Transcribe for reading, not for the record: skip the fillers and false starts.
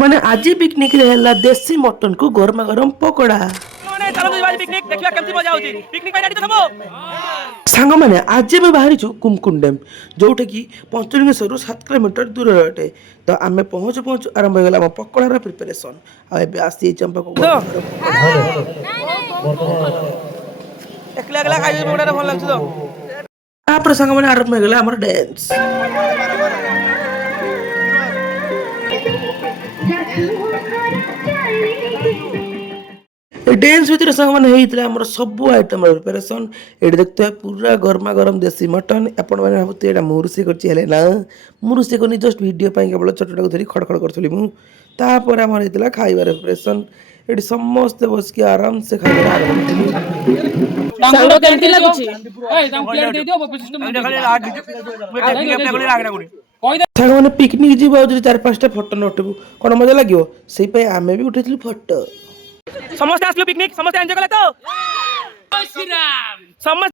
ମାନେ ଆଜି ପିକନିକ୍ ରେ ହେଲା ଦେଶୀ ମଟନ କୁ ଗରମା ଗରମ ପକୋଡ଼ା। ସାଙ୍ଗମାନେ ଆଜି ଆମେ ବାହାରିଛୁ କୁମକୁମ ଡ୍ୟାମ୍, ଯୋଉଟା କି ପଞ୍ଚଲିଙ୍ଗେଶ୍ୱରରୁ 7 କିଲୋମିଟର ଦୂରରେ ଅଟେ। ତ ଆମେ ପହଞ୍ଚୁ ପହଞ୍ଚୁ ଆରମ୍ଭ ହେଇଗଲା ଆମ ପକୋଡ଼ାର ପ୍ରିପାରେସନ୍। ଆଉ ଏବେ ଆସିଯାଇଛି ଆମ ପାଖକୁ ଗରମ ଗରମ ପକୋଡ଼ା। ତାପରେ ସାଙ୍ଗମାନେ ଆରମ୍ଭ ହେଇଗଲା ଆମର ଡ୍ୟାନ୍ସ। ଏ ଡ୍ୟାନ୍ସ ଭିତରେ ସାଙ୍ଗମାନେ ହେଇଥିଲା ଆମର ସବୁ ଆଇଟମର ପ୍ରିପାରେସନ୍। ଏଠି ଦେଖୁଥିବା ପୁରା ଗରମା ଗରମ ଦେଶୀ ମଟନ୍। ଆପଣମାନେ ଭାବୁଥିବେ ଏଇଟା ମୁଁ ରୋଷେଇ କରିଛି, ହେଲେ ନା, ମୁଁ ରୋଷେଇ କରିନି, ଜଷ୍ଟ ଭିଡ଼ିଓ ପାଇଁ କେବଳ ଚଟଟାକୁ ଧରି ଖଡ଼ ଖଡ଼ କରୁଥିଲି ମୁଁ। ତାପରେ ଆମର ହେଇଥିଲା ଖାଇବାର ପ୍ରିପାରେସନ୍। ଏଠି ସମସ୍ତେ ବସିକି ଆରାମସେ ଖାଇବାର ଆରମ୍ଭ କରିଥିଲୁ। ସାଙ୍ଗ କେମିତି ଲାଗୁଛି? ସାଙ୍ଗମାନେ ପିକନିକ୍ ଯିବୁ ଆଉ ଯଦି 4-5ଟା ଫଟୋ ନ ଉଠିବୁ କ'ଣ ମଜା ଲାଗିବ? ସେଇପାଇଁ ଆମେ ବି ଉଠେଇଥିଲୁ ଫଟୋ। ସମସ୍ତେ ଆସିଲୁ ପିକନିକ୍, ସମସ୍ତେ ଏନ୍ଜୟ କଲେ ତ? ସମସ୍ତେ